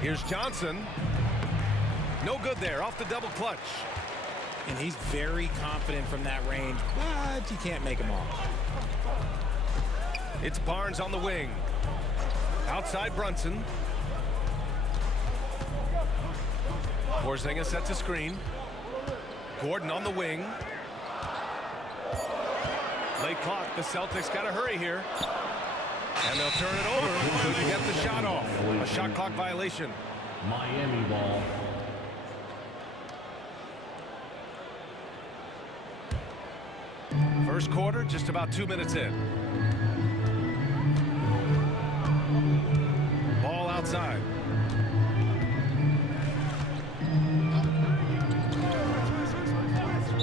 Here's Johnson. No good there, off the double clutch. And he's very confident from that range, but you can't make him off. It's Barnes on the wing. Outside Brunson. Porzingis sets a screen. Gordon on the wing. Late clock. The Celtics got to hurry here. And they'll turn it over to get the shot off. A shot clock violation. Miami ball. First quarter, just about 2 minutes in. Ball outside.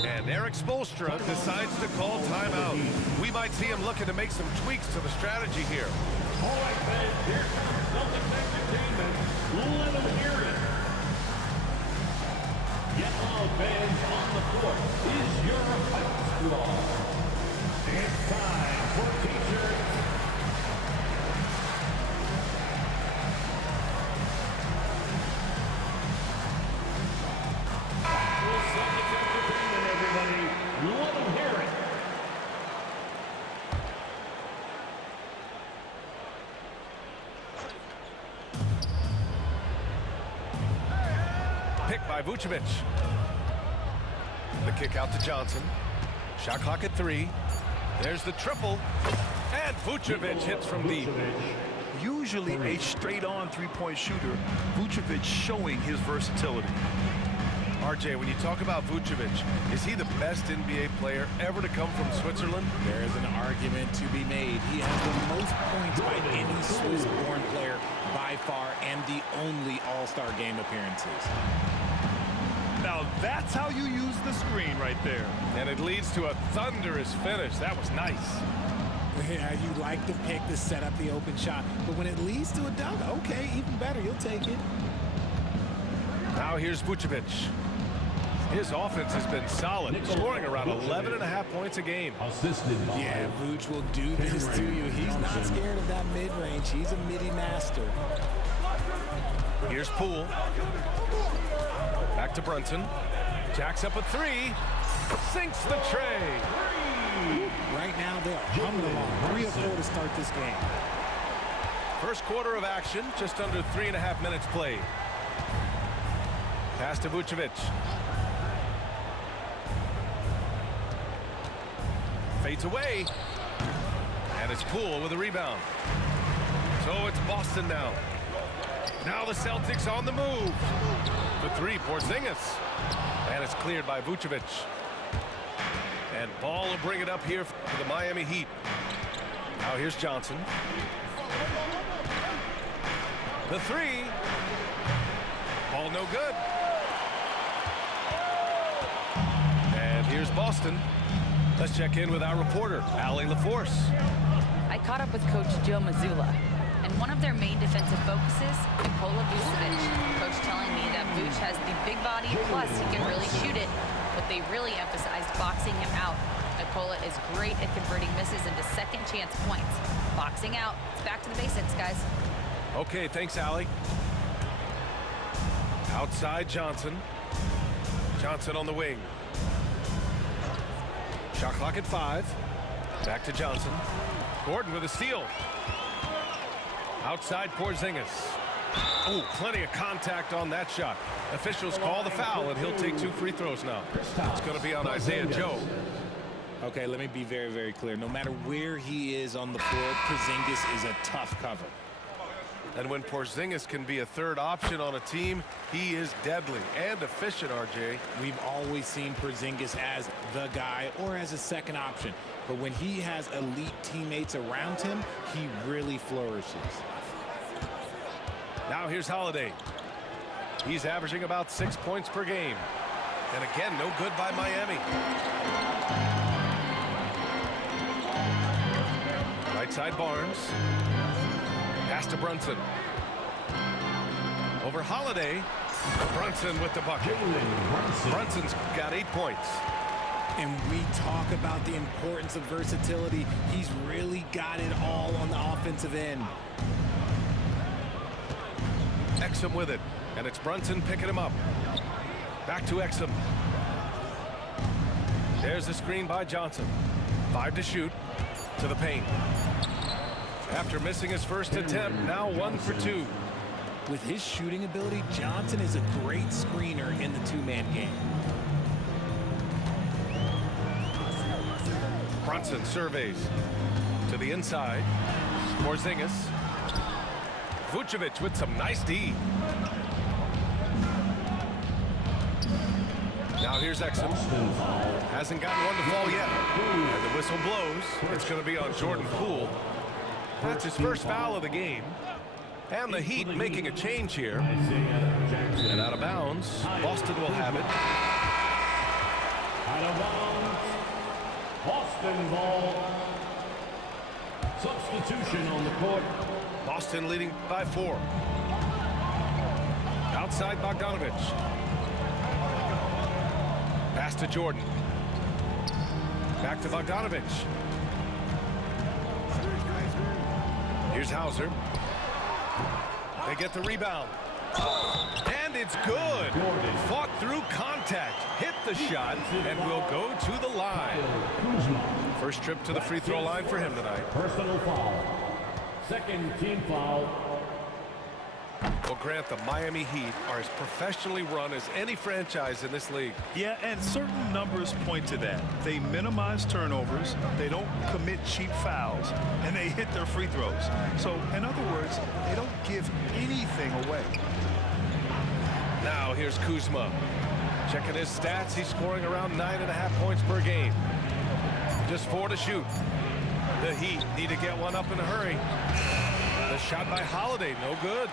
And Eric Spoelstra decides to call timeout. We might see him looking to make some tweaks to the strategy here. All right, fans, here comes Celtics entertainment. Let them hear it. Yellow fans on the court is your fight squad. It's time for t-shirts. Celtics entertainment, everybody. Let them hear it. Pick by Vucevic. The kick out to Johnson. Shot clock at 3. There's the triple. And Vucevic hits from deep. Usually a straight-on three-point shooter, Vucevic showing his versatility. RJ, when you talk about Vucevic, is he the best NBA player ever to come from Switzerland? There is an argument to be made. He has the most points by any Swiss-born player by far and the only All-Star game appearances. Now that's how you use the screen right there. And it leads to a thunderous finish. That was nice. Yeah, you like the pick to set up the open shot, but when it leads to a dunk, okay, even better, you'll take it. Now here's Vucevic. His offense has been solid, scoring around 11.5 points a game. Assisted by Vuce will do this to you. He's not scared of that mid-range. He's a midi master. Here's Poole. Back to Brunson. Jacks up a 3. Sinks the tray. Right now, they are humming along. 3 or 4 to start this game. First quarter of action, just under 3.5 minutes played. Pass to Vucevic. Fades away. And it's Poole with a rebound. So it's Boston now. Now the Celtics on the move. The 3, Porzingis. And it's cleared by Vucevic. And Ball will bring it up here for the Miami Heat. Now here's Johnson. The 3. Ball no good. And here's Boston. Let's check in with our reporter, Allie LaForce. I caught up with Coach Joe Mazzulla, and one of their main defensive focuses, Nikola Vucevic. Coach telling me that Vuce has the big body, plus he can really shoot it, but they really emphasized boxing him out. Nikola is great at converting misses into second chance points. Boxing out. It's back to the basics, guys. Okay, thanks, Allie. Outside Johnson. Johnson on the wing. Shot clock at 5. Back to Johnson. Gordon with a steal. Outside Porzingis. Oh, plenty of contact on that shot. Officials call the foul, and he'll take 2 free throws now. It's going to be on Isaiah Joe. Okay, let me be very, very clear. No matter where he is on the floor, Porzingis is a tough cover. And when Porzingis can be a third option on a team, he is deadly and efficient, RJ. We've always seen Porzingis as the guy or as a second option. But when he has elite teammates around him, he really flourishes. Now here's Holiday. He's averaging about 6 points per game. And again, no good by Miami. Right side Barnes. Pass to Brunson. Over Holiday. Brunson with the bucket. Brunson's got 8 points. And we talk about the importance of versatility. He's really got it all on the offensive end. Exum with it, and it's Brunson picking him up. Back to Exum. There's the screen by Johnson. 5 to shoot. To the paint. After missing his first attempt, now 1 for 2. With his shooting ability, Johnson is a great screener in the two-man game. Brunson surveys. To the inside. Porzingis. Vucevic with some nice D. Now here's Exum. Hasn't gotten one to fall yet. And the whistle blows. It's going to be on Jordan Poole. That's his first foul of the game. And the Heat making a change here. And out of bounds. Boston will have it. Out of bounds. Boston ball. Substitution on the court. Boston leading by 4. Outside Bogdanovich. Pass to Jordan. Back to Bogdanovich. Here's Hauser. They get the rebound. And it's good. Fought through contact. Hit the shot and will go to the line. First trip to the free throw line for him tonight. Personal foul. Second team foul. Well, Grant, the Miami Heat are as professionally run as any franchise in this league. Yeah, and certain numbers point to that. They minimize turnovers, they don't commit cheap fouls, and they hit their free throws. So, in other words, they don't give anything away. Now here's Kuzma. Checking his stats, he's scoring around 9.5 points per game. Just 4 to shoot. The Heat need to get one up in a hurry. The shot by Holiday, no good.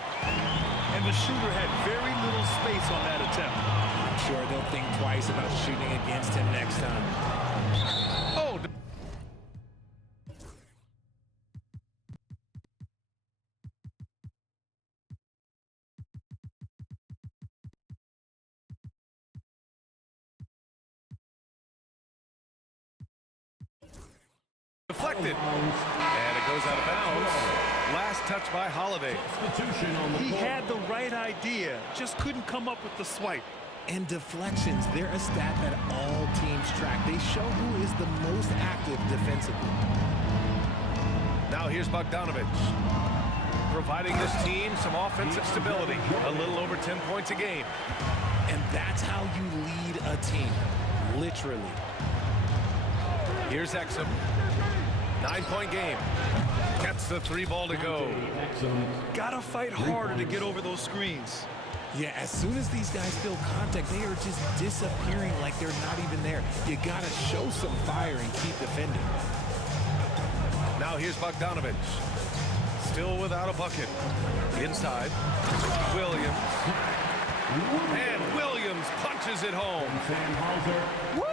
And the shooter had very little space on that attempt. I'm sure they'll think twice about shooting against him next time. Oh. Deflected. And it goes out of bounds. Last touch by Holiday. He had the right idea, just couldn't come up with the swipe. And deflections, they're a stat that all teams track. They show who is the most active defensively. Now here's Bogdanovich. Providing this team some offensive stability. A little over 10 points a game. And that's how you lead a team. Literally. Here's Exum. 9-point game. Gets the 3 ball to go. Gotta fight harder to get over those screens. Yeah, as soon as these guys feel contact, they are just disappearing like they're not even there. You gotta show some fire and keep defending. Now here's Bogdanovich. Still without a bucket. Inside. Williams. And Williams punches it home. Woo!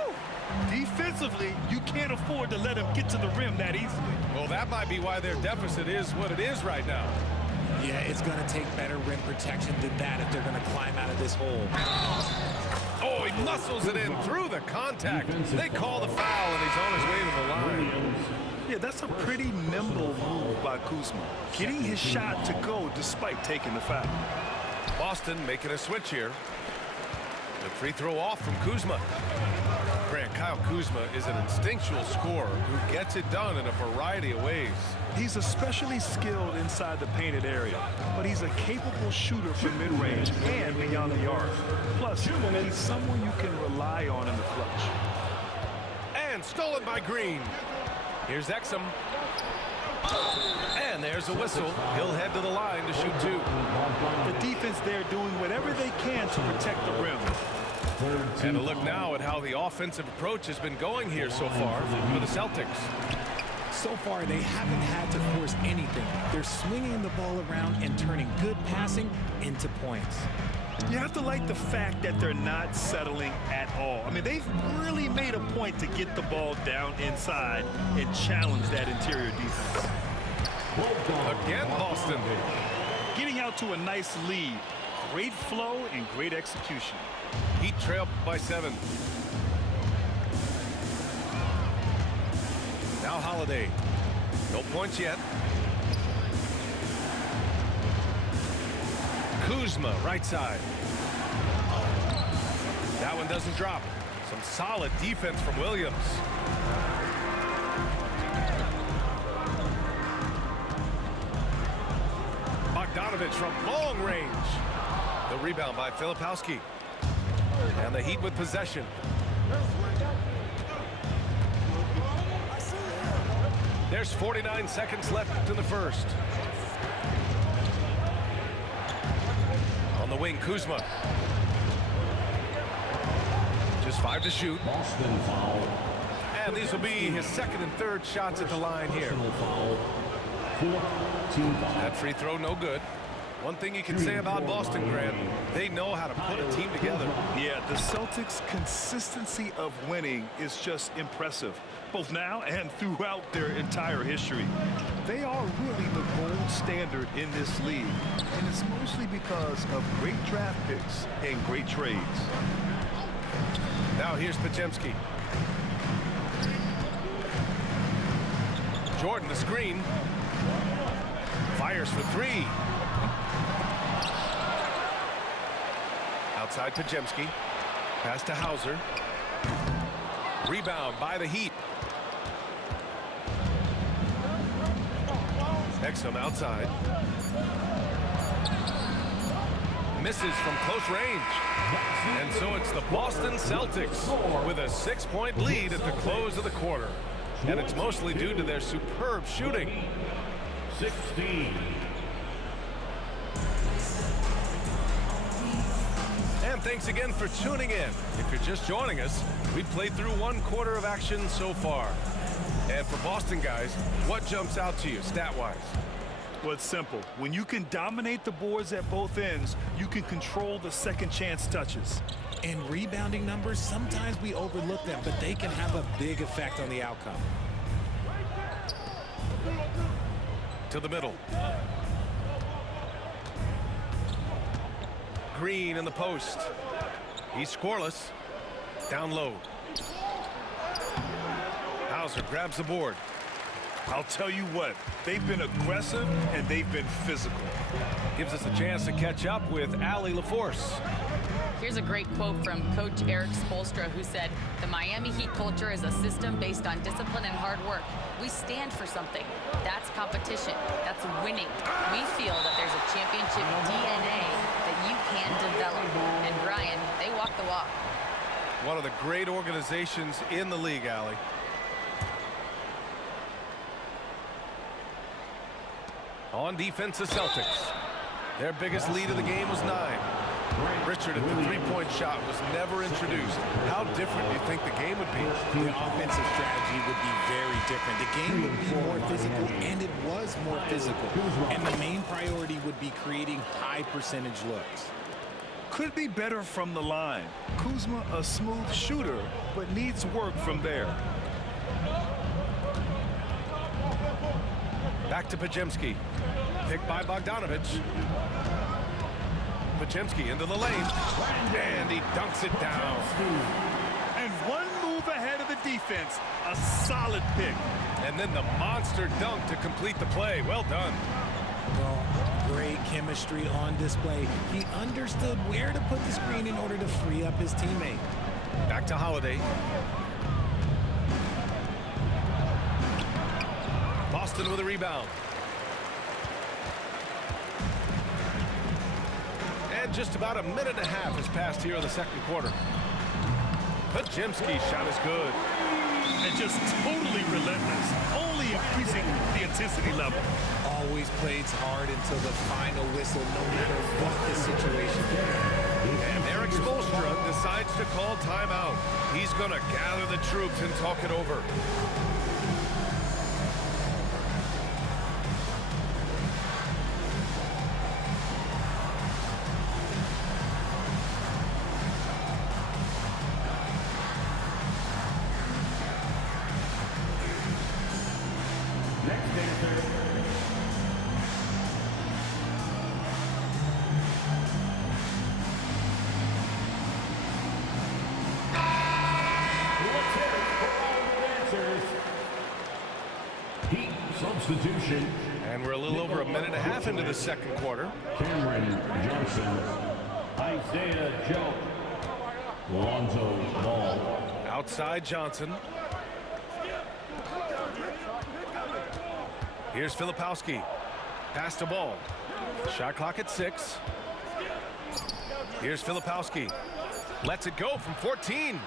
Defensively, you can't afford to let him get to the rim that easily. Well, that might be why their deficit is what it is right now. Yeah, it's going to take better rim protection than that if they're going to climb out of this hole. Oh, he muscles it in through the contact. They call the foul, and he's on his way to the line. Yeah, that's a pretty nimble move by Kuzma. Getting his shot to go despite taking the foul. Boston making a switch here. The free throw off from Kuzma. Grant, Kyle Kuzma is an instinctual scorer who gets it done in a variety of ways. He's especially skilled inside the painted area, but he's a capable shooter from mid-range and beyond the arc. Plus, he's someone you can rely on in the clutch. And stolen by Green. Here's Exum. And there's a whistle. He'll head to the line to shoot 2. The defense there doing whatever they can to protect the rim. And a look now at how the offensive approach has been going here so far for the Celtics. So far, they haven't had to force anything. They're swinging the ball around and turning good passing into points. You have to like the fact that they're not settling at all. I mean, they've really made a point to get the ball down inside and challenge that interior defense. Again, Boston. Getting out to a nice lead. Great flow and great execution. Heat trailed by 7. Now Holiday. No points yet. Kuzma, right side. That one doesn't drop. Some solid defense from Williams. Bogdanovich from long range. The rebound by Filipowski. And the Heat with possession. There's 49 seconds left in the first. On the wing, Kuzma. Just 5 to shoot. Boston foul. And these will be his second and third shots at the line here. Foul. 4th team foul. That free throw, no good. One thing you can say about Boston, Grant, they know how to put a team together. Yeah, the Celtics' consistency of winning is just impressive, both now and throughout their entire history. They are really the gold standard in this league, and it's mostly because of great draft picks and great trades. Now here's Podziemski. Jordan, the screen. Fires for three. Outside Podziemski. Pass to Hauser. Rebound by the Heat. Exum outside. Misses from close range. And so it's the Boston Celtics with a 6-point lead at the close of the quarter. And it's mostly due to their superb shooting. 16. And thanks again for tuning in. If you're just joining us, we played through 1 quarter of action so far. And for Boston guys, what jumps out to you stat-wise? Well, it's simple. When you can dominate the boards at both ends, you can control the second chance touches. And rebounding numbers, sometimes we overlook them, but they can have a big effect on the outcome. To the middle. Green in the post. He's scoreless. Down low. Hauser grabs the board. I'll tell you what, they've been aggressive and they've been physical. Gives us a chance to catch up with Allie LaForce. Here's a great quote from Coach Eric Spoelstra, who said, "The Miami Heat culture is a system based on discipline and hard work. We stand for something. That's competition. That's winning. We feel that there's a championship DNA that you can develop." And Brian, they walk the walk. One of the great organizations in the league, Allie. On defense, the Celtics. Their biggest lead of the game was 9. Richard at the three-point shot was never introduced. How different do you think the game would be? The offensive strategy would be very different. The game would be more physical, and it was more physical. And the main priority would be creating high percentage looks. Could be better from the line. Kuzma, a smooth shooter, but needs work from there. Back to Podziemski. Picked by Bogdanovich. Podziemski into the lane. And he dunks it down. And one move ahead of the defense. A solid pick. And then the monster dunk to complete the play. Well done. Well, great chemistry on display. He understood where to put the screen in order to free up his teammate. Back to Holiday. Boston with a rebound. And just about a minute and a half has passed here in the second quarter. Podziemski's shot is good. And just totally relentless. Only increasing the intensity level. Always plays hard until the final whistle, no matter what the situation is. And Eric Spoelstra decides to call timeout. He's going to gather the troops and talk it over. Substitution. And we're a little over a minute and a half into the second quarter. Cameron Johnson. Sixers, Isaiah Joe. Lonzo Ball. Outside Johnson. Here's Filipowski. Pass the ball. Shot clock at 6. Here's Filipowski. Lets it go from 14.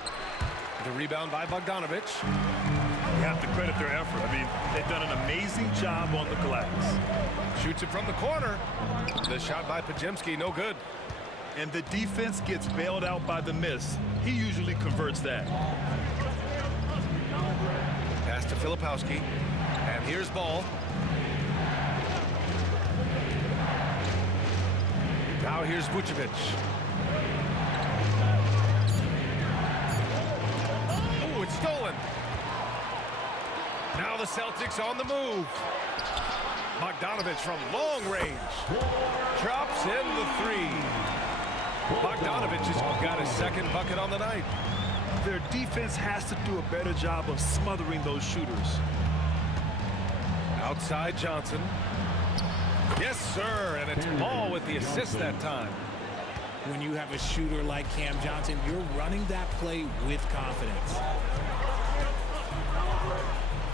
The rebound by Bogdanovic. You have to credit their effort. I mean, they've done an amazing job on the glass. Shoots it from the corner. The shot by Podziemski, no good. And the defense gets bailed out by the miss. He usually converts that. Pass to Filipowski. And here's Ball. Now here's Vucevic. Oh, it's stolen. Now the Celtics on the move. Bogdanovic from long range. Drops in the 3. Bogdanovic has got his second bucket on the night. Their defense has to do a better job of smothering those shooters. Outside Johnson. Yes, sir, and it's Ball with the assist that time. When you have a shooter like Cam Johnson, you're running that play with confidence.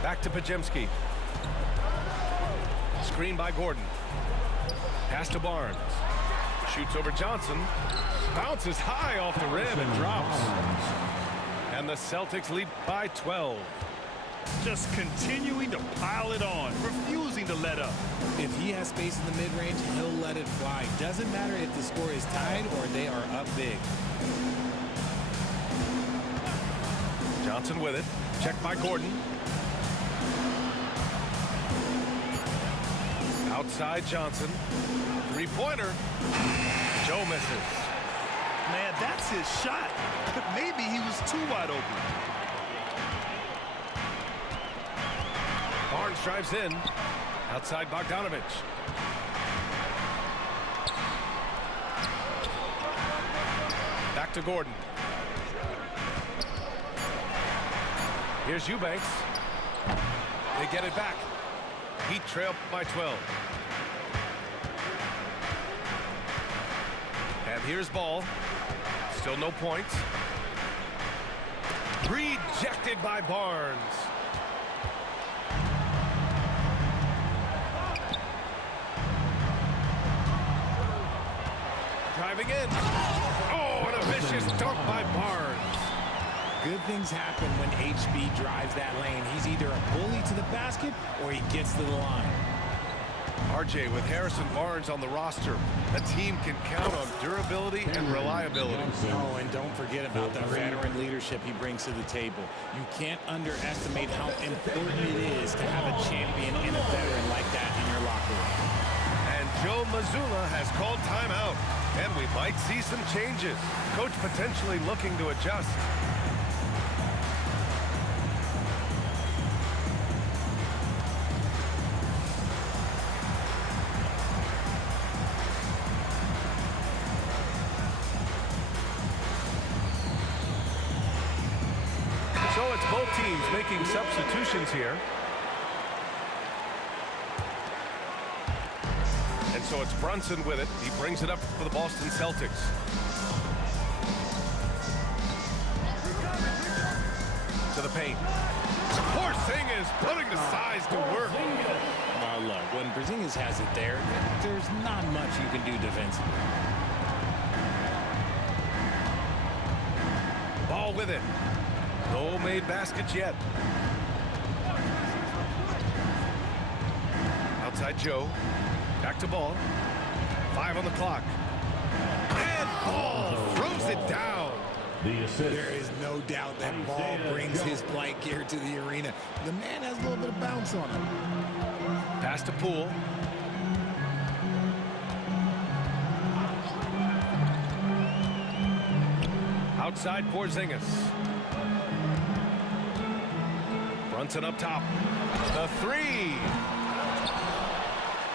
Back to Podziemski. Screen by Gordon. Pass to Barnes. Shoots over Johnson. Bounces high off the rim and drops. And the Celtics lead by 12. Just continuing to pile it on, refusing to let up. If he has space in the mid-range, he'll let it fly. Doesn't matter if the score is tied or they are up big. Johnson with it. Checked by Gordon. Outside Johnson. Three-pointer. Joe misses. Man, that's his shot. Maybe he was too wide open. Barnes drives in. Outside Bogdanovic. Back to Gordon. Here's Eubanks. They get it back. Heat trail by 12. And here's Ball. Still no points. Rejected by Barnes. Driving in. Oh, and a vicious dunk by Barnes. Good things happen when HB drives that lane. He's either a bully to the basket or he gets to the line. RJ, with Harrison Barnes on the roster, a team can count on durability and reliability. Oh, and don't forget about the veteran leadership he brings to the table. You can't underestimate how important it is to have a champion and a veteran like that in your locker room. And Joe Mazzulla has called timeout, and we might see some changes. Coach potentially looking to adjust. So it's both teams making substitutions here. And so it's Brunson with it. He brings it up for the Boston Celtics. To the paint. Porzingis putting the size to work. Well, look, when Porzingis has it there, there's not much you can do defensively. Ball with it. No made baskets yet. Outside Joe. Back to Ball. 5 on the clock. And Ball throws it down. The assist. There is no doubt that Ball brings his flight gear to the arena. The man has a little bit of bounce on him. Pass to Poole. Outside Porzingis. Brunson up top. The 3.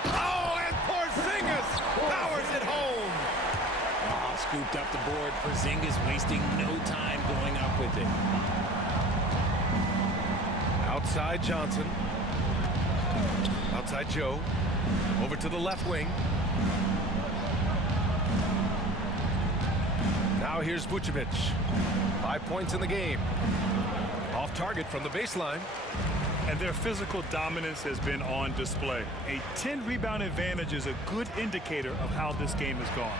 Oh, and Porzingis powers it home. Oh, scooped up the board. Porzingis wasting no time going up with it. Outside Johnson. Outside Joe. Over to the left wing. Now here's Vucevic. 5 points in the game. Off target from the baseline. And their physical dominance has been on display. A 10-rebound advantage is a good indicator of how this game has gone.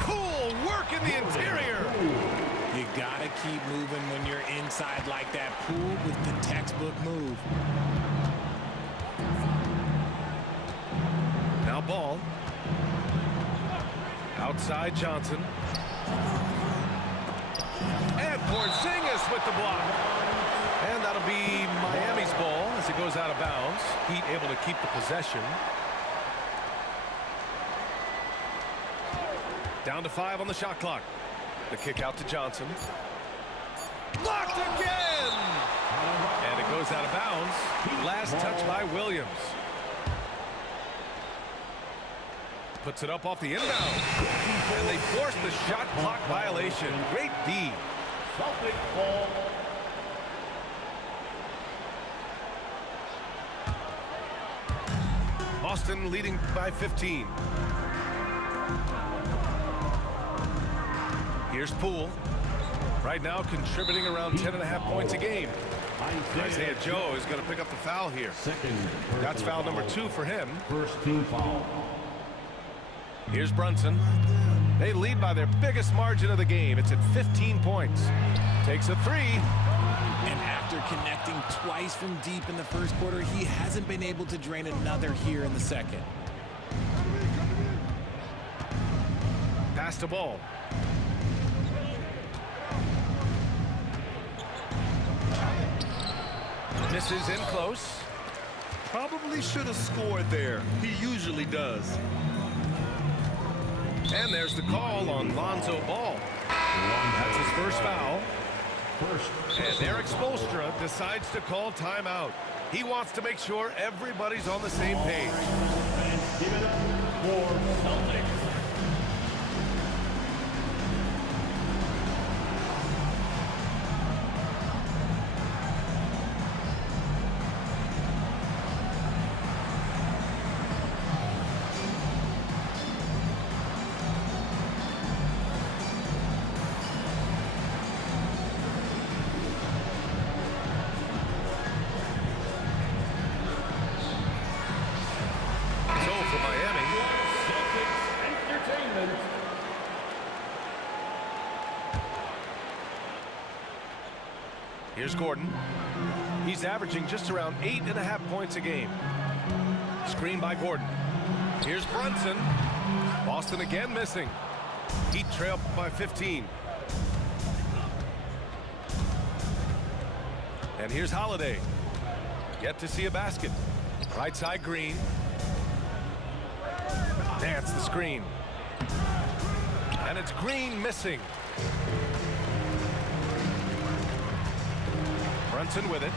Cool work in the interior. You gotta keep moving when you're inside like that. Poole with the textbook move. Now Ball. Outside Johnson. And Porzingis with the block. And that'll be Miami's ball as it goes out of bounds. Heat able to keep the possession. Down to 5 on the shot clock. The kick out to Johnson. Blocked again! And it goes out of bounds. Last touch by Williams. Puts it up off the inbound. And they force the shot clock violation. Great D. Celtics ball. Boston leading by 15. Here's Poole. Right now contributing around 10.5 points a game. Isaiah Joe is going to pick up the foul here. That's foul number 2 for him. First team foul. Here's Brunson. They lead by their biggest margin of the game. It's at 15 points. Takes a 3. And after connecting twice from deep in the first quarter, he hasn't been able to drain another here in the second. Pass to Ball. Misses in close. Probably should have scored there. He usually does. And there's the call on Lonzo Ball. That's his first foul. And Eric Spoelstra decides to call timeout. He wants to make sure everybody's on the same page. And give it up for Celtics. Here's Gordon. He's averaging just around 8.5 points a game. Screen by Gordon. Here's Brunson. Boston again missing. Heat trail by 15. And here's Holiday. Yet to see a basket. Right side Green. Dance the screen. And it's Green missing. Brunson with it.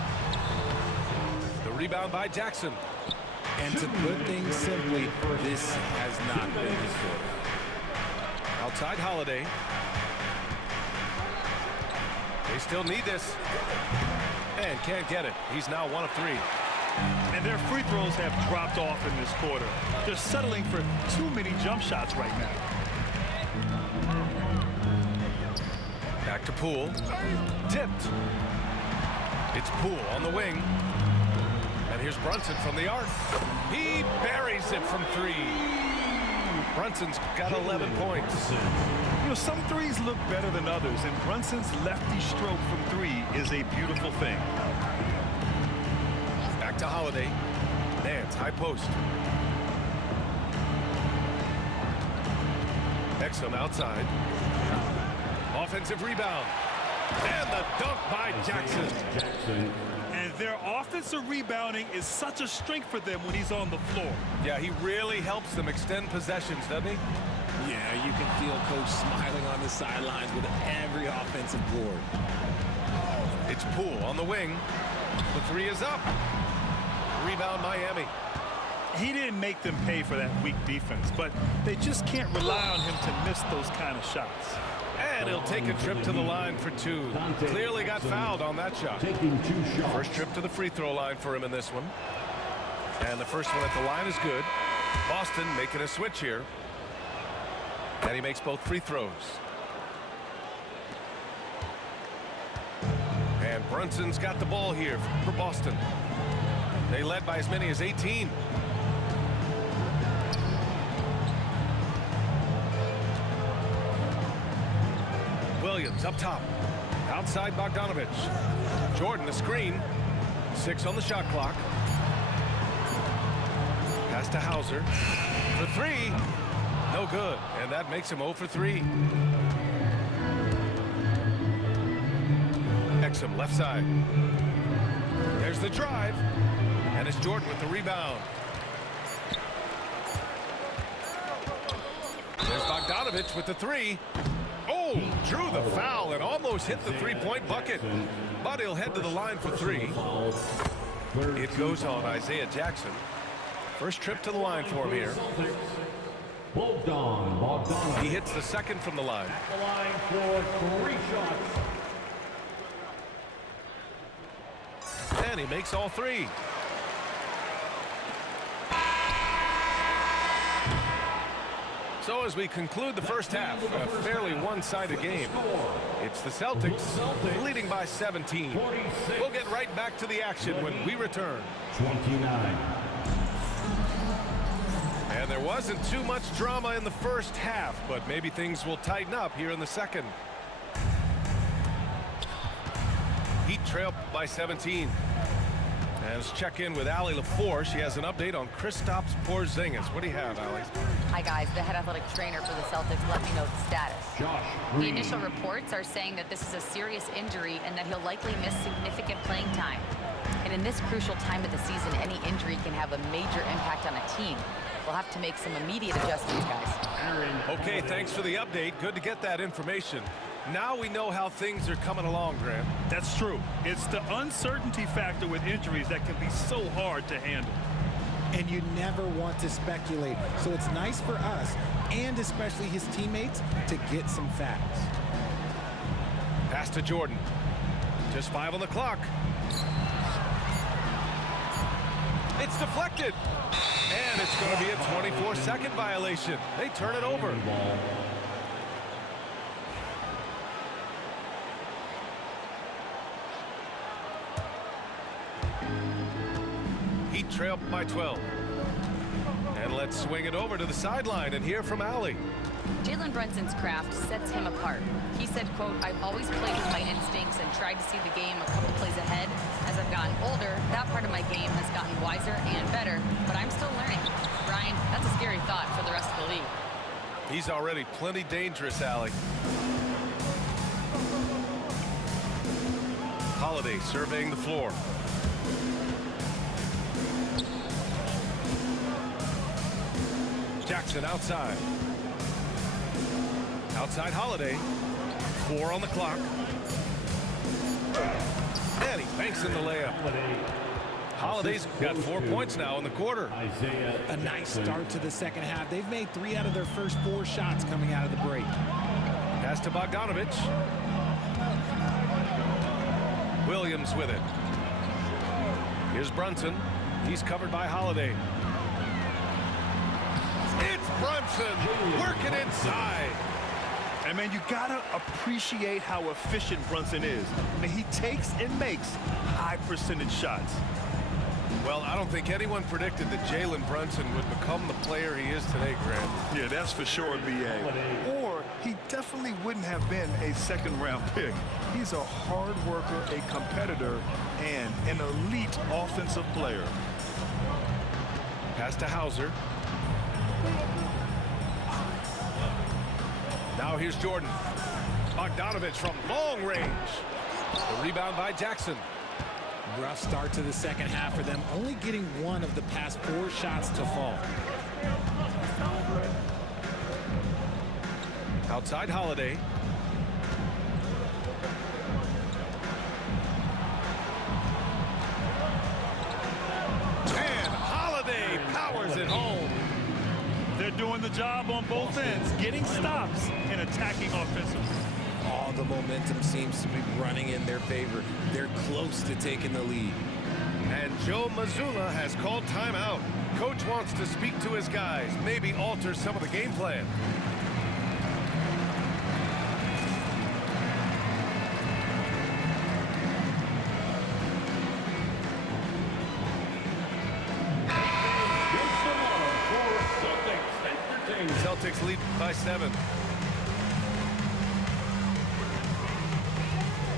The rebound by Jackson. And to put things simply, this has not been his quarter. Outside Holiday. They still need this. And can't get it. He's now 1 of 3. And their free throws have dropped off in this quarter. They're settling for too many jump shots right now. Back to Poole. Tipped. It's Poole on the wing. And here's Brunson from the arc. He buries it from 3. Brunson's got 11 points. You know, some threes look better than others, and Brunson's lefty stroke from 3 is a beautiful thing. Back to Holiday. Nance, high post. Exum outside. Offensive rebound. And the dunk by Jackson. And their offensive rebounding is such a strength for them when he's on the floor. Yeah, he really helps them extend possessions, doesn't he? Yeah, you can feel Coach smiling on the sidelines with every offensive board. It's Poole on the wing. The 3 is up. Rebound Miami. He didn't make them pay for that weak defense, but they just can't rely on him to miss those kind of shots. And he'll take a trip to the line for 2. Clearly got fouled on that shot. Taking 2 shots. First trip to the free throw line for him in this one. And the first one at the line is good. Boston making a switch here. And he makes both free throws. Brunson's got the ball here for Boston. They led by as many as 18. Williams up top. Outside Bogdanovich. Jordan the screen. 6 on the shot clock. Pass to Hauser. For 3. No good. And that makes him 0 for 3. Exum left side. There's the drive. And it's Jordan with the rebound. There's Bogdanovich with the 3. Oh, drew the foul and almost hit the three-point bucket. But he'll head to the line for 3. It goes on Isaiah Jackson. First trip to the line for him here. He hits the second from the line. At the line for 3 shots. And he makes all 3. So as we conclude the first half, a fairly one-sided game. It's the Celtics leading by 17. We'll get right back to the action when we return. 29. And there wasn't too much drama in the first half, but maybe things will tighten up here in the second. Heat trail by 17. And let's check in with Allie LaFour. She has an update on Kristaps Porzingis. What do you have, Allie? Hi, guys. The head athletic trainer for the Celtics let me know the status. The initial reports are saying that this is a serious injury and that he'll likely miss significant playing time. And in this crucial time of the season, any injury can have a major impact on a team. We'll have to make some immediate adjustments, guys. Okay, thanks for the update. Good to get that information. Now we know how things are coming along, Grant. That's true. It's the uncertainty factor with injuries that can be so hard to handle. And you never want to speculate. So it's nice for us, and especially his teammates, to get some facts. Pass to Jordan. Just 5 on the clock. It's deflected. And it's going to be a 24-second violation. They turn it over. Heat trail by 12. And let's swing it over to the sideline and hear from Allie. Jalen Brunson's craft sets him apart. He said, quote, "I've always played with my instincts and tried to see the game a couple plays ahead. As I've gotten older, that part of my game has gotten wiser and better, but I'm still learning." Brian, that's a scary thought for the rest of the league. He's already plenty dangerous, Allie. Holiday surveying the floor. Jackson outside. Outside Holiday. 4 on the clock. And he banks in the layup. Holiday's got 4 points now in the quarter. A nice start to the second half. They've made 3 out of their first 4 shots coming out of the break. Pass to Bogdanovich. Williams with it. Here's Brunson. He's covered by Holiday. It's Brunson working inside. And man, you gotta appreciate how efficient Brunson is. I mean, he takes and makes high percentage shots. Well, I don't think anyone predicted that Jalen Brunson would become the player he is today, Grant. Yeah, that's for sure, B.A. Or he definitely wouldn't have been a second-round pick. He's a hard worker, a competitor, and an elite offensive player. Pass to Hauser. Now here's Jordan. Bogdanovich from long range. The rebound by Jackson. Rough start to the second half for them, only getting 1 of the past 4 shots to fall. Outside Holiday. And Holiday powers it home. They're doing the job on both ends, getting stops and attacking offensively. All the momentum seems to be running in their favor. They're close to taking the lead. And Joe Mazzulla has called timeout. Coach wants to speak to his guys, maybe alter some of the game plan. Celtics lead by 7.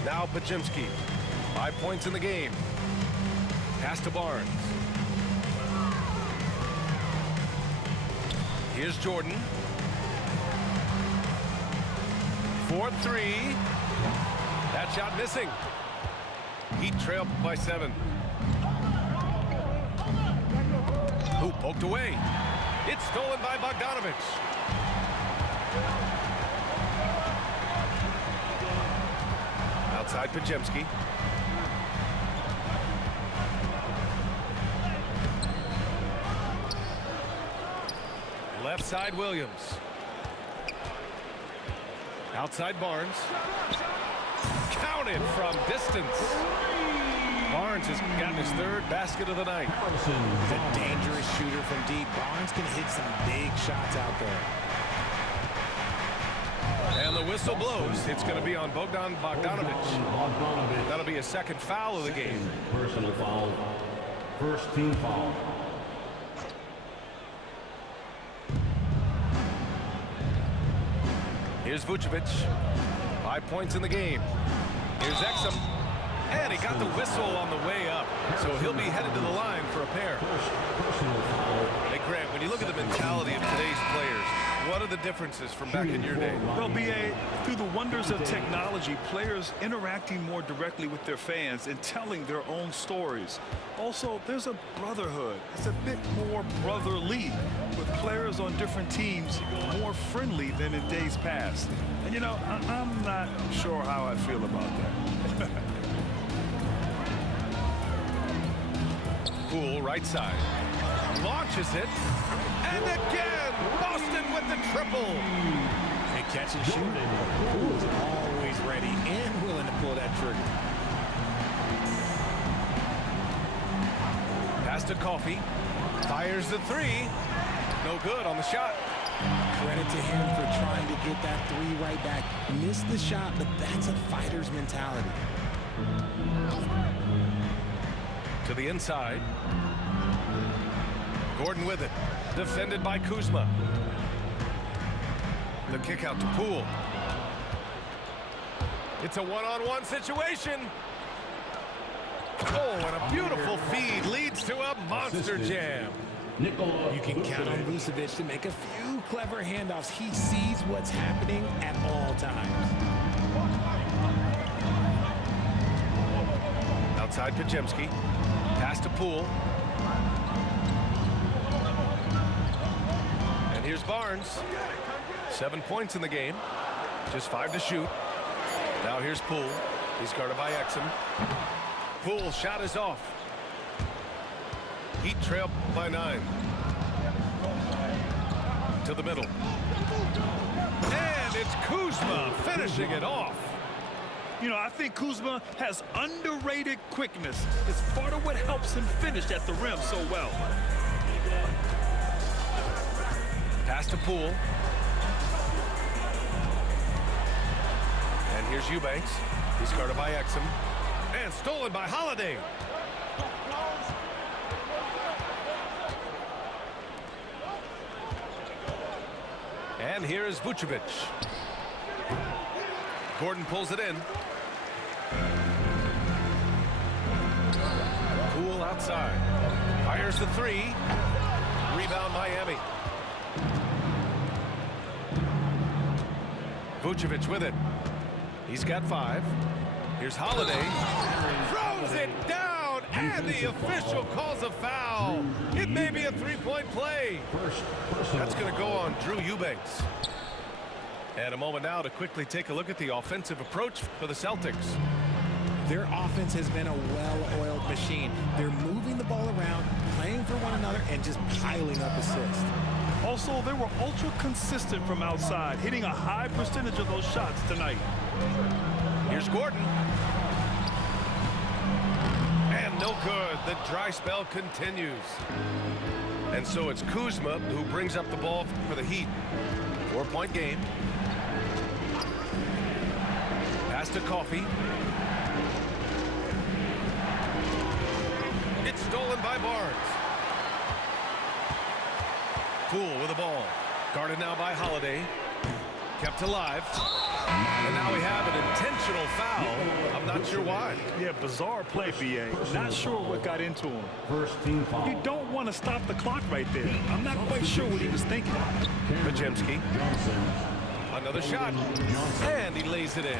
Now Pajimski. 5 points in the game. Pass to Barnes. Here's Jordan. 4-3. That shot missing. Heat trail by 7. Who poked away. It's stolen by Bogdanovich. Outside Pajemski. Left side Williams. Outside Barnes. Counted from distance. Barnes has gotten his 3rd basket of the night. He's a dangerous shooter from deep. Barnes can hit some big shots out there. And the whistle blows. It's going to be on Bogdanovich. That'll be a 2nd foul of the game. Personal foul. First team foul. Here's Vucevic. 5 points in the game. Here's Exum. And he got the whistle on the way up. So he'll be headed to the line for a pair. Hey, Grant, when you look at the mentality of today's players, what are the differences from back in your day? Well, B.A., through the wonders of technology, players interacting more directly with their fans and telling their own stories. Also, there's a brotherhood. It's a bit more brotherly, with players on different teams more friendly than in days past. And, you know, I'm not sure how I feel about that. Poole, right side. Launches it. And again, Boston with the triple. And catch and shoot. Poole's always ready and willing to pull that trigger. Pass to Coffey. Fires the 3. No good on the shot. Credit to him for trying to get that 3 right back. Missed the shot, but that's a fighter's mentality. To the inside. Gordon with it. Defended by Kuzma. The kick out to Poole. It's a one-on-one situation. Oh, and a beautiful feed leads to a monster jam. You can count on Vucevic to make a few clever handoffs. He sees what's happening at all times. Outside Pajemski. Pass to Poole. And here's Barnes. 7 points in the game. Just 5 to shoot. Now here's Poole. He's guarded by Exum. Poole shot is off. Heat trail by 9. To the middle. And it's Kuzma finishing it off. You know, I think Kuzma has underrated quickness. It's part of what helps him finish at the rim so well. Pass to Poole. And here's Eubanks. He's guarded by Exum. And stolen by Holiday. And here is Vucevic. Gordon pulls it in. Poole outside. Fires the 3. Rebound Miami. Vucevic with it. He's got 5. Here's Holiday. Throws it down, and the official calls a foul. It may be a 3-point play. That's going to go on Drew Eubanks. And a moment now to quickly take a look at the offensive approach for the Celtics. Their offense has been a well-oiled machine. They're moving the ball around, playing for one another, and just piling up assists. Also, they were ultra consistent from outside, hitting a high percentage of those shots tonight. Here's Gordon. And no good. The dry spell continues. And so it's Kuzma who brings up the ball for the Heat. 4-point game. Pass to Coffey. It's stolen by Barnes. Poole with the ball. Guarded now by Holiday. Kept alive. And now we have an intentional foul. I'm not sure why. Yeah, bizarre play, B.A. Not sure what got into him. First team foul. You don't want to stop the clock right there. I'm not quite sure what he was thinking. Majemski. Johnson. Another shot. And he lays it in.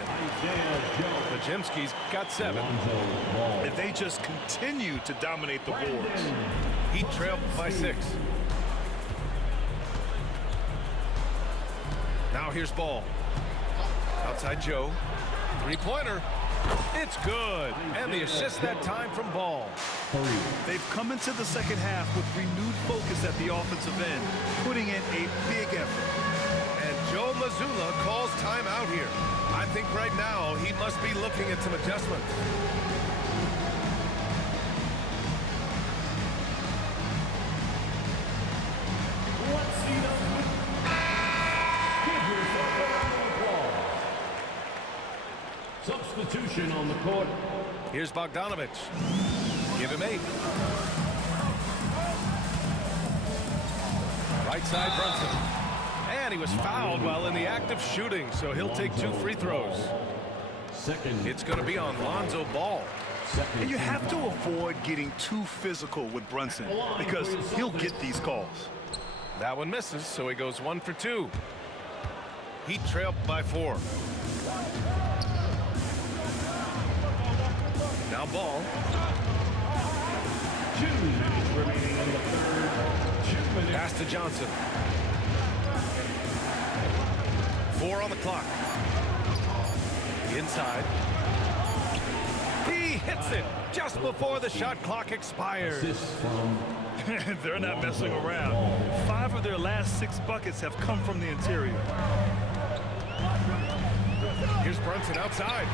Majemski's got 7. And they just continue to dominate the boards. He trailed by 6. Now here's Ball. Outside Joe. 3-pointer. It's good. And the assist that time from Ball. They've come into the second half with renewed focus at the offensive end, putting in a big effort. And Joe Mazzulla calls timeout here. I think right now he must be looking at some adjustments. Let's see them. Give yourself a round of applause. Substitution on the court. Here's Bogdanovich. Give him 8. Right side Brunson. And he was fouled while in the act of shooting, so he'll take 2 free throws. Second. It's going to be on Lonzo Ball. And you have to avoid getting too physical with Brunson because he'll get these calls. That one misses, so he goes 1 for 2. He trailed by 4. Now Ball. 2 minutes remaining in the third. 2 minutes. Pass to Johnson. 4 on the clock. Inside. He hits it just before the shot clock expires. Assist from They're not messing around. 5 of their last 6 buckets have come from the interior. Here's Brunson outside.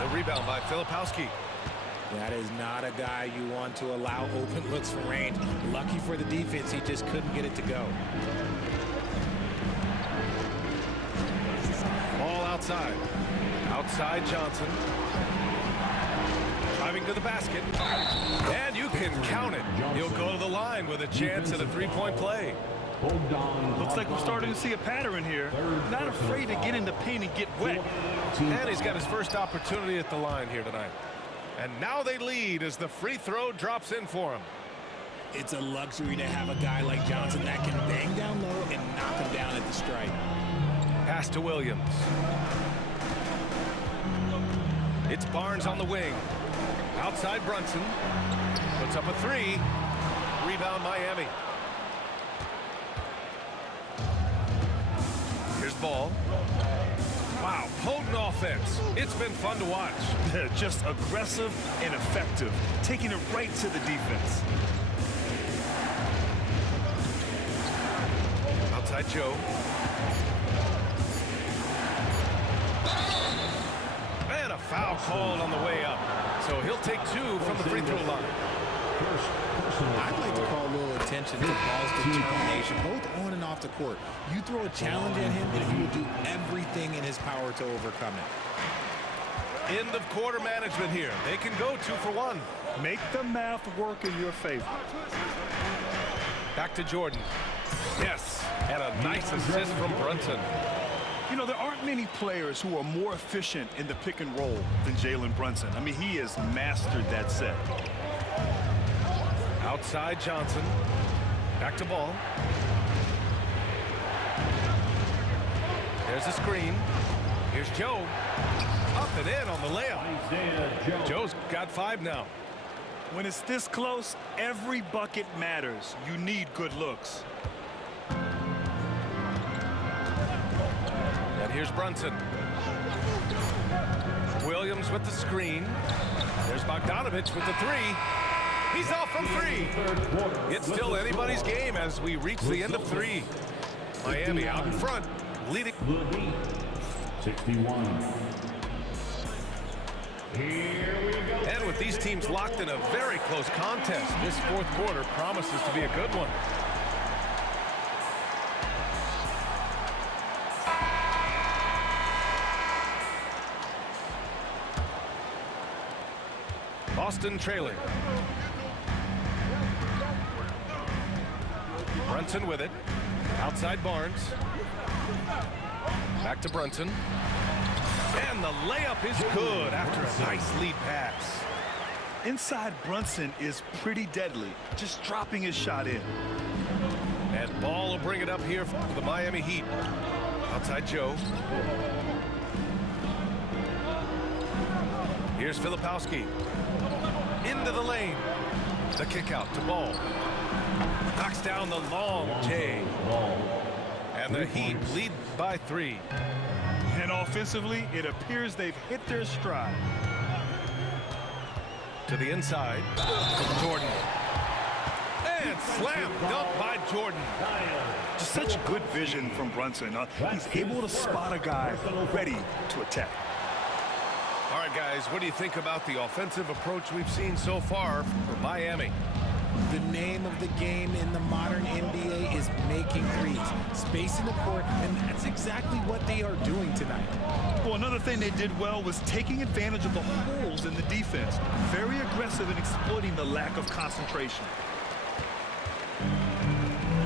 A rebound by Filipowski. That is not a guy you want to allow open looks from range. Lucky for the defense, he just couldn't get it to go. Ball outside. Outside Johnson. Driving to the basket. And you can count it. He'll go to the line with a chance at a 3-point play. Looks like we're starting to see a pattern here. Not afraid to get in the paint and get wet. And he's got his first opportunity at the line here tonight. And now they lead as the free throw drops in for him. It's a luxury to have a guy like Johnson that can bang down low and knock him down at the stripe. Pass to Williams. It's Barnes on the wing. Outside Brunson. Puts up a 3. Rebound Miami. Here's Ball. Wow, potent offense. It's been fun to watch. Just aggressive and effective, taking it right to the defense. Outside Joe. And a foul called on the way up. So he'll take 2 from the free throw line. I'd like to call a little attention to Ball's determination, both on and off the court. You throw a challenge at him, and he will do everything in his power to overcome it. End of quarter management here. They can go 2 for 1. Make the math work in your favor. Back to Jordan. Yes, and a nice assist from Brunson. You know, there aren't many players who are more efficient in the pick and roll than Jalen Brunson. I mean, he has mastered that set. Outside Johnson. Back to Ball. There's a screen. Here's Joe. Up and in on the layup. Joe's got 5 now. When it's this close, every bucket matters. You need good looks. And here's Brunson. Williams with the screen. There's Bogdanovich with the 3. He's off from 3. It's still anybody's game as we reach the end of 3. Miami out in front, leading. 61. Here we go. And with these teams locked in a very close contest, this 4th quarter promises to be a good one. Boston trailing. Brunson with it. Outside Barnes. Back to Brunson. And the layup is good after a nice lead pass. Inside Brunson is pretty deadly, just dropping his shot in. And Ball will bring it up here for the Miami Heat. Outside Joe. Here's Filipowski. Into the lane. The kick out to Ball. Knocks down the long J. And the Heat lead by 3. And offensively, it appears they've hit their stride. To the inside. Jordan. And slam dunk by Jordan. Just such good vision from Brunson. He's able to spot a guy ready to attack. All right, guys, what do you think about the offensive approach we've seen so far for Miami? The name of the game in the modern NBA is making threes, spacing the court, and that's exactly what they are doing tonight. Well, another thing they did well was taking advantage of the holes in the defense. Very aggressive in exploiting the lack of concentration.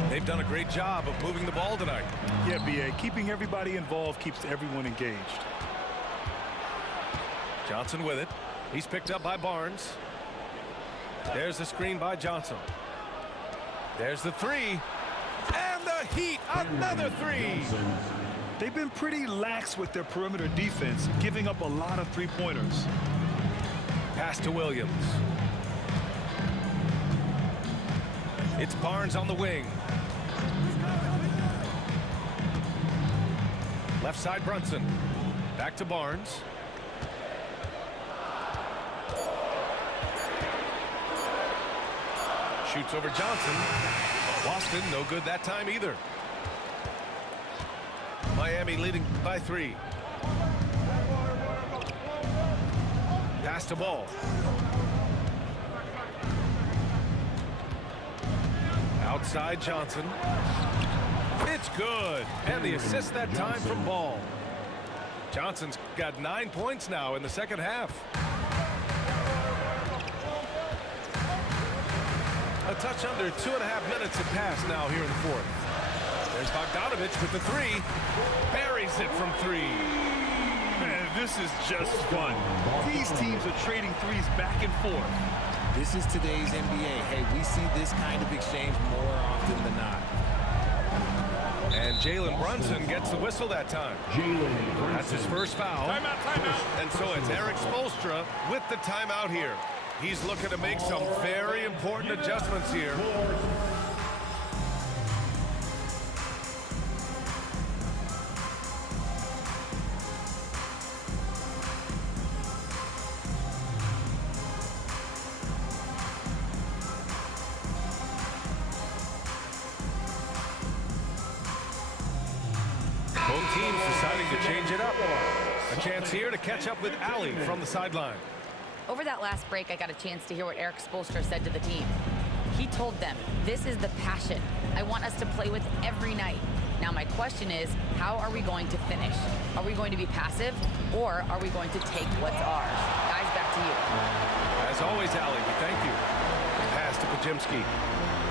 They've done a great job of moving the ball tonight. Yeah, B.A., keeping everybody involved keeps everyone engaged. Johnson with it. He's picked up by Barnes. There's the screen by Johnson. There's the 3. And the Heat, another 3. They've been pretty lax with their perimeter defense, giving up a lot of three-pointers. Pass to Williams. It's Barnes on the wing. Left side Brunson. Back to Barnes. Shoots over Johnson. Boston, no good that time either. Miami leading by 3. Pass to Ball. Outside Johnson. It's good. And the assist that time from Ball. Johnson's got 9 points now in the second half. A touch under 2.5 minutes have passed now here in the fourth. There's Bogdanovich with the 3. Buries it from 3. Man, this is just fun. These teams are trading threes back and forth. This is today's NBA. Hey, we see this kind of exchange more often than not. And Jalen Brunson gets the whistle that time. That's his first foul. Timeout. And so it's Eric Spoelstra with the timeout here. He's looking to make some very important adjustments here. Both teams deciding to change it up. A chance here to catch up with Allie from the sideline. Over that last break, I got a chance to hear what Eric Spoelstra said to the team. He told them, this is the passion I want us to play with every night. Now my question is, how are we going to finish? Are we going to be passive, or are we going to take what's ours? Guys, back to you. As always, Allie, we thank you. Pass to Pajemski.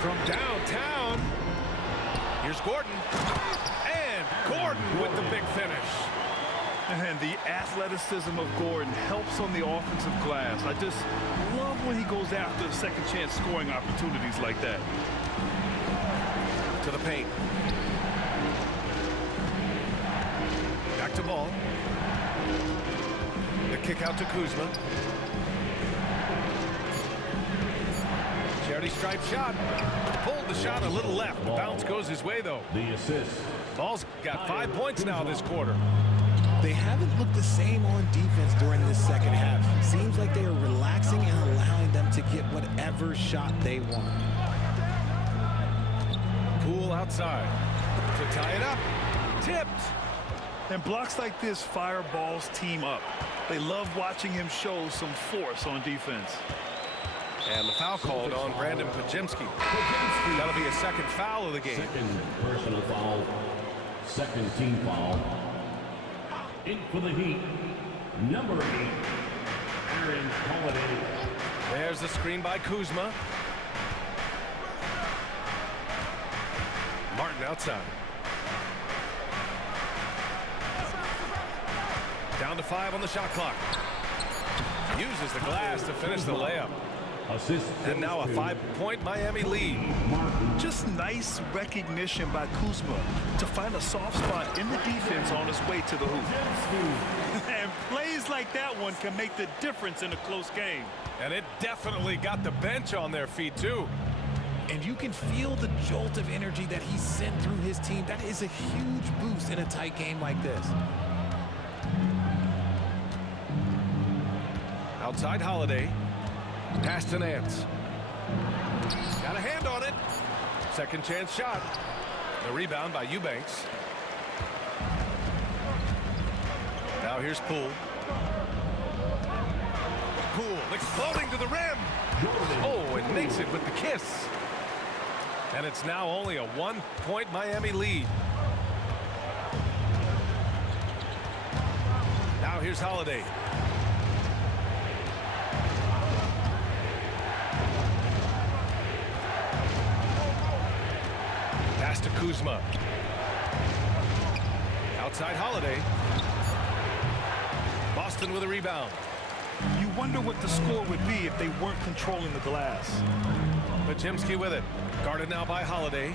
From downtown, here's Gordon. And Gordon with the big finish. And the athleticism of Gordon helps on the offensive glass. I just love when he goes after second chance scoring opportunities like that. To the paint. Back to Ball. The kick out to Kuzma. Charity stripe shot. Pulled the shot a little left. The bounce goes his way, though. The assist. Ball's got 5 points now this quarter. They haven't looked the same on defense during this second half. Seems like they are relaxing and allowing them to get whatever shot they want. Poole outside to tie it up. Tipped. And blocks like this fire Ball's team up. They love watching him show some force on defense. And the foul called on Brandon Pajemski. That'll be a second foul of the game. Second personal foul. Second team foul. In for the Heat, number 8, Aaron Holiday. There's the screen by Kuzma. Martin outside. Down to 5 on the shot clock. Uses the glass to finish the layup. Assist. And now a 5-point Miami lead. Just nice recognition by Kuzma to find a soft spot in the defense on his way to the hoop. And plays like that one can make the difference in a close game. And it definitely got the bench on their feet, too. And you can feel the jolt of energy that he sent through his team. That is a huge boost in a tight game like this. Outside Holiday. Pass to Nance. Got a hand on it. Second chance shot. The rebound by Eubanks. Now here's Poole. Poole exploding to the rim. Oh, and makes it with the kiss. And it's now only a 1-point Miami lead. Now here's Holiday. Pass to Kuzma. Outside Holiday. Boston with a rebound. You wonder what the score would be if they weren't controlling the glass. Pajemski with it. Guarded now by Holiday.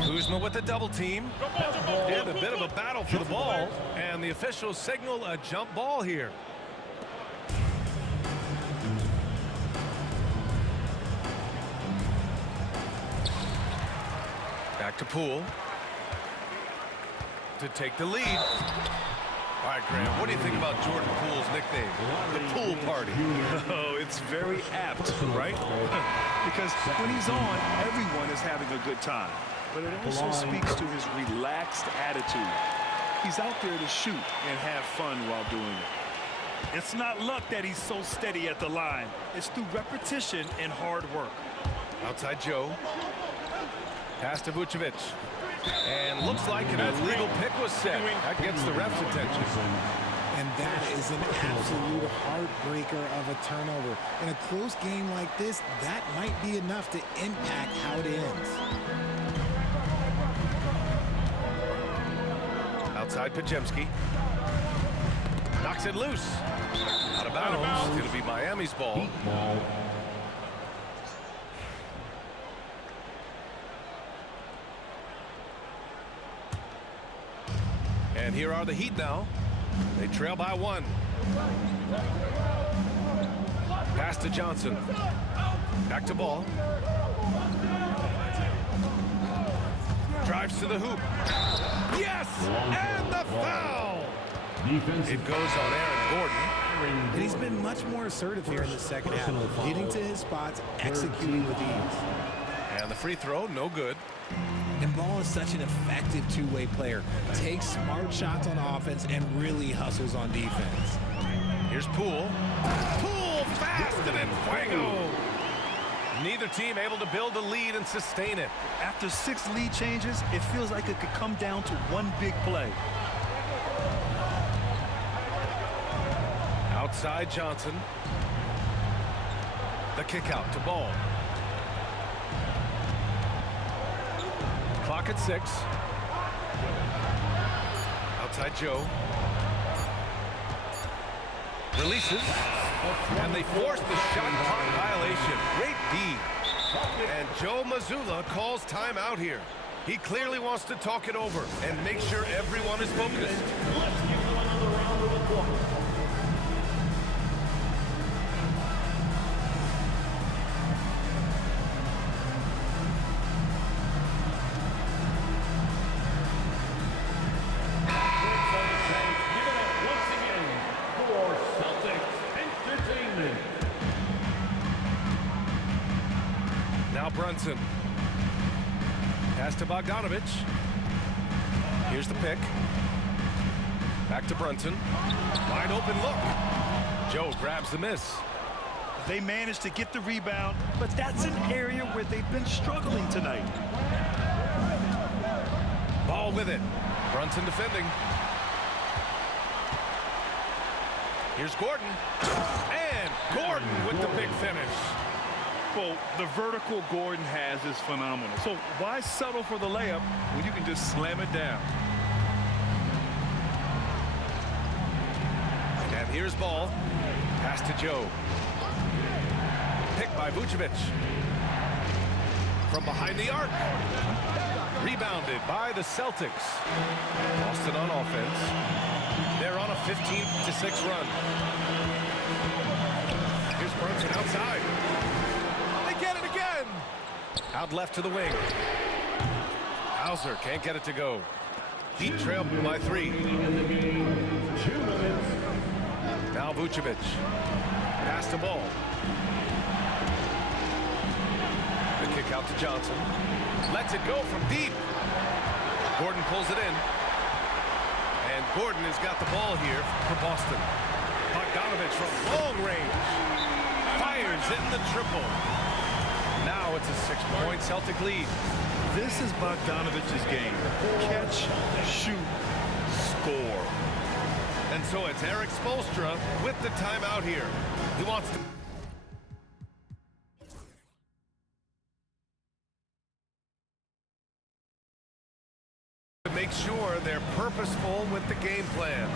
Kuzma with the double team. And a bit of a battle for the ball. And the officials signal a jump ball here. Back to Poole. To take the lead. All right, Graham, what do you think about Jordan Poole's nickname? The Pool Party. Oh, it's very apt, right? Because when he's on, everyone is having a good time. But it also speaks to his relaxed attitude. He's out there to shoot and have fun while doing it. It's not luck that he's so steady at the line. It's through repetition and hard work. Outside Joe. Pass to Vucevic. And looks like an illegal pick was set. That gets the ref's attention. And that is an absolute heartbreaker of a turnover. In a close game like this, that might be enough to impact how it ends. Outside Pajemski. Knocks it loose. Out of bounds. It'll be Miami's ball. And here are the Heat now. They trail by 1. Pass to Johnson. Back to Ball. Drives to the hoop. Yes! And the foul! It goes on Aaron Gordon. And he's been much more assertive here in the second half, getting to his spots, executing with ease. And the free throw, no good. And Ball is such an effective two-way player. Takes smart shots on offense and really hustles on defense. Here's Poole. Poole fast and in fuego. Neither team able to build a lead and sustain it. After 6 lead changes, it feels like it could come down to one big play. Outside Johnson. The kick out to Ball. Clock at 6. Outside Joe. Releases. And they force the shot clock violation. Great D. And Joe Mazzulla calls timeout here. He clearly wants to talk it over and make sure everyone is focused. Let's give them another round of applause. Now Brunson. Pass to Bogdanovich. Here's the pick. Back to Brunson. Wide open look. Joe grabs the miss. They managed to get the rebound, but that's an area where they've been struggling tonight. Ball with it. Brunson defending. Here's Gordon. And Gordon with the big finish. Well, the vertical Gordon has is phenomenal. So why settle for the layup when you can just slam it down? And here's ball. Pass to Joe. Picked by Vucevic. From behind the arc. Rebounded by the Celtics. Boston on offense. They're on a 15-6 run. Here's Brunson outside. They get it again. Out left to the wing. Hauser can't get it to go. Heat trail by 3. Now Vucevic. Pass the ball. The kick out to Johnson. Lets it go from deep. Gordon pulls it in. And Gordon has got the ball here for Boston. Bogdanovich from long range. Fires in the triple. Now it's a 6-point Celtic lead. This is Bogdanovich's game. Catch, shoot, score. And so it's Eric Spoelstra with the timeout here. He wants to make sure they're purposeful with the game plan.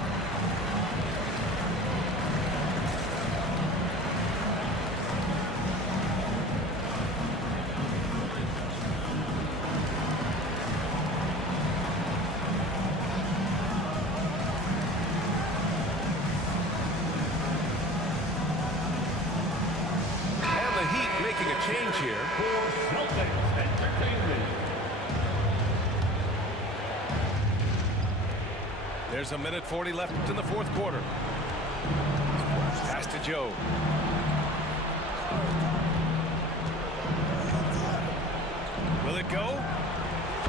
And the Heat making a change here. For Celtics Entertainment. There's a minute 40 left in the fourth quarter. Pass to Joe. Will it go?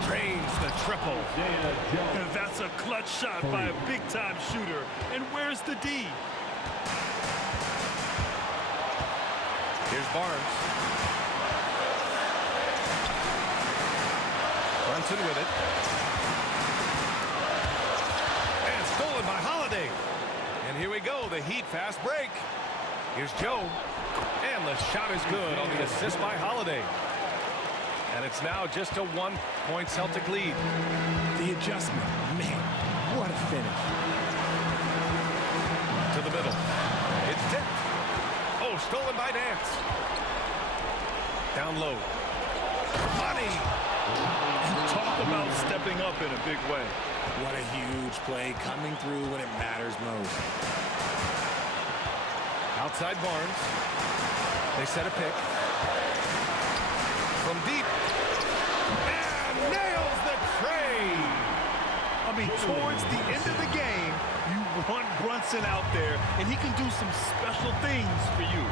Drains the triple. And that's a clutch shot by a big-time shooter. And where's the D? Here's Barnes. Brunson with it. And stolen by Holiday. And here we go, the Heat fast break. Here's Joe. And the shot is good on the assist by Holiday. And it's now just a 1-point Celtic lead. The adjustment, man, what a finish. To the middle. It's tipped. Oh, stolen by Nance. Down low. Money. Talk about stepping up in a big way. What a huge play, coming through when it matters most. Outside Barnes. They set a pick. From deep. And nails the trade. I mean, towards the end of the game, you want Brunson out there, and he can do some special things for you.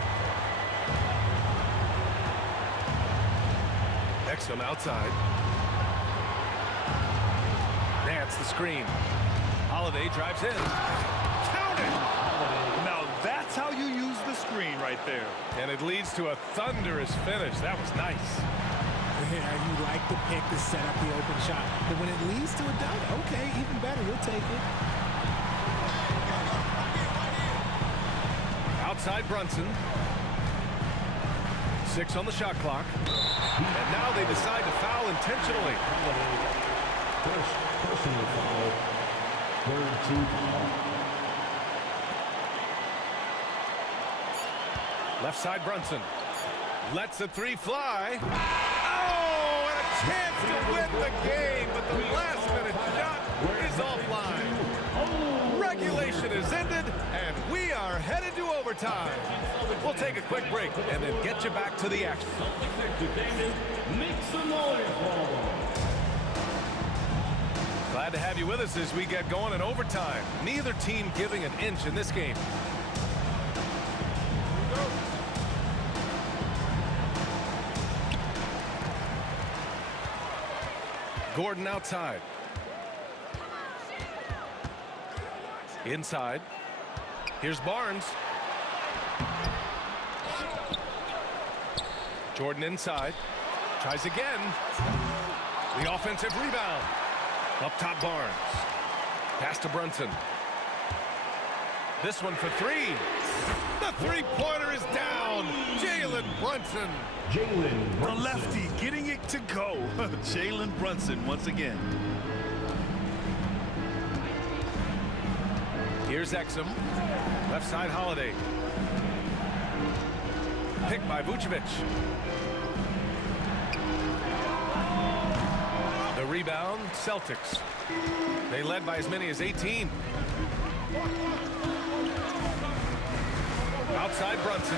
Exum outside. Nance the screen. Holiday drives in. Count it! Now that's how you use the screen right there. And it leads to a thunderous finish. That was nice. Yeah, you like the pick to set up the open shot. But when it leads to a dunk, okay, even better, you'll take it. Outside Brunson. 6 on the shot clock. And now they decide to foul intentionally. First personal foul. Third team foul. Left side Brunson. Lets the 3 fly. Oh, and a chance to win the game, but the last minute shot is offline. Regulation is ended, and we are headed to overtime. We'll take a quick break and then get you back to the action. Make some noise for them. Glad to have you with us as we get going in overtime. Neither team giving an inch in this game. Gordon outside. Inside. Here's Barnes. Jordan inside. Tries again. The offensive rebound. Up top Barnes. Pass to Brunson. This one for 3. The three-pointer is down. Jalen Brunson. The lefty getting it to go. Jalen Brunson once again. Here's Exum. Left side Holiday. Picked by Vucevic. The rebound, Celtics. They led by as many as 18. Outside Brunson.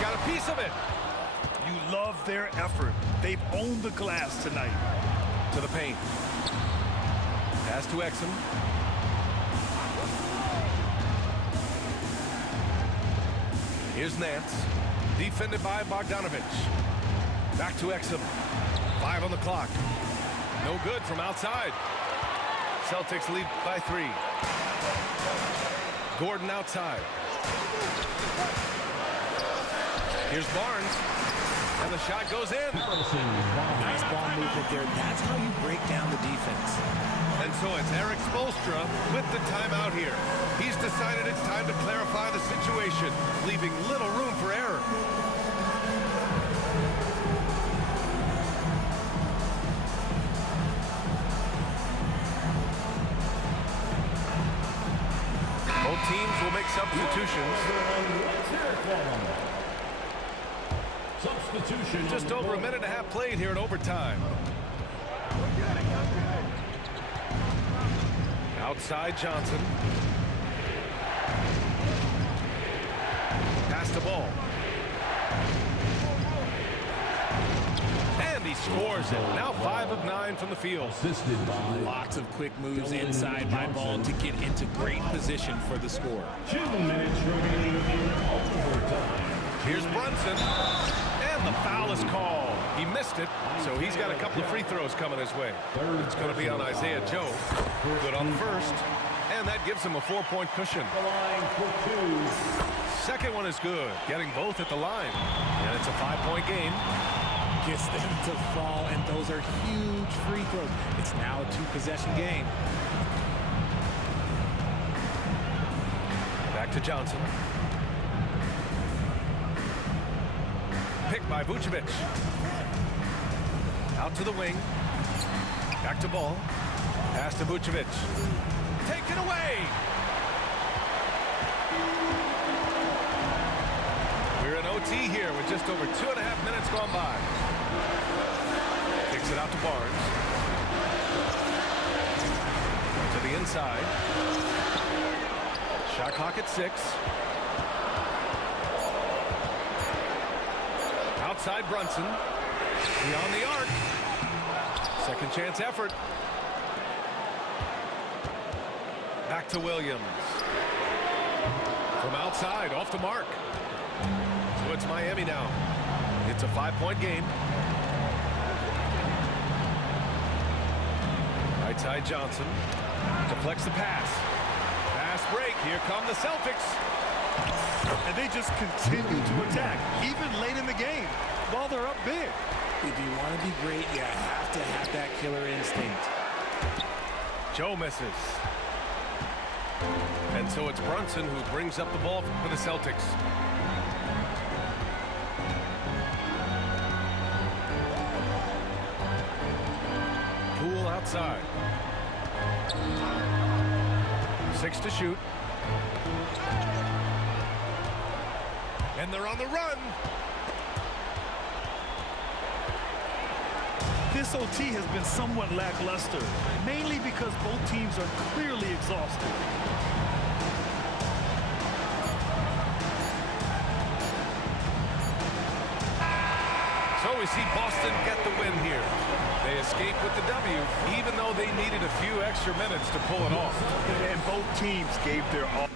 Got a piece of it. You love their effort. They've owned the glass tonight. To the paint. Pass to Exum. Here's Nance. Defended by Bogdanovich. Back to Exum. 5 on the clock. No good from outside. Celtics lead by 3. Gordon outside. Here's Barnes. And the shot goes in. Nice ball movement there. That's how you break down the defense. And so it's Eric Spoelstra with the timeout here. He's decided it's time to clarify the situation, leaving little room for error. Both teams will make substitutions. Substitution. Just over a minute and a half played here in overtime. Outside Johnson. Pass the ball. And he scores it. Now 5 of 9 from the field. Assisted by Lots of quick moves inside by ball to get into great position for the score. 2 minutes remaining in overtime. Here's Brunson. And the foul is called. He missed it, so he's got a couple of free throws coming his way. It's going to be on Isaiah Joe. Good on the first. And that gives him a 4-point cushion. The line for 2. Second one is good. Getting both at the line. And it's a 5-point game. Gets them to fall, and those are huge free throws. It's now a 2-possession game. Back to Johnson. Picked by Vucevic. Out to the wing. Back to ball. Pass to Vucevic. Taken away. We're in OT here with just over 2.5 minutes gone by. Kicks it out to Barnes. To the inside. Shot clock at 6. Outside Brunson. Beyond the arc. Second chance effort. Back to Williams. From outside, off the mark. So it's Miami now. It's a 5-point game. Right side Johnson. Deflects the pass. Fast break. Here come the Celtics. And they just continue to attack, even late in the game, while they're up big. If you want to be great, you have to have that killer instinct. Joe misses. And so it's Brunson who brings up the ball for the Celtics. Poole outside. 6 to shoot. And they're on the run. This OT has been somewhat lackluster, mainly because both teams are clearly exhausted. So we see Boston get the win here. They escape with the W, even though they needed a few extra minutes to pull it off. And both teams gave their all.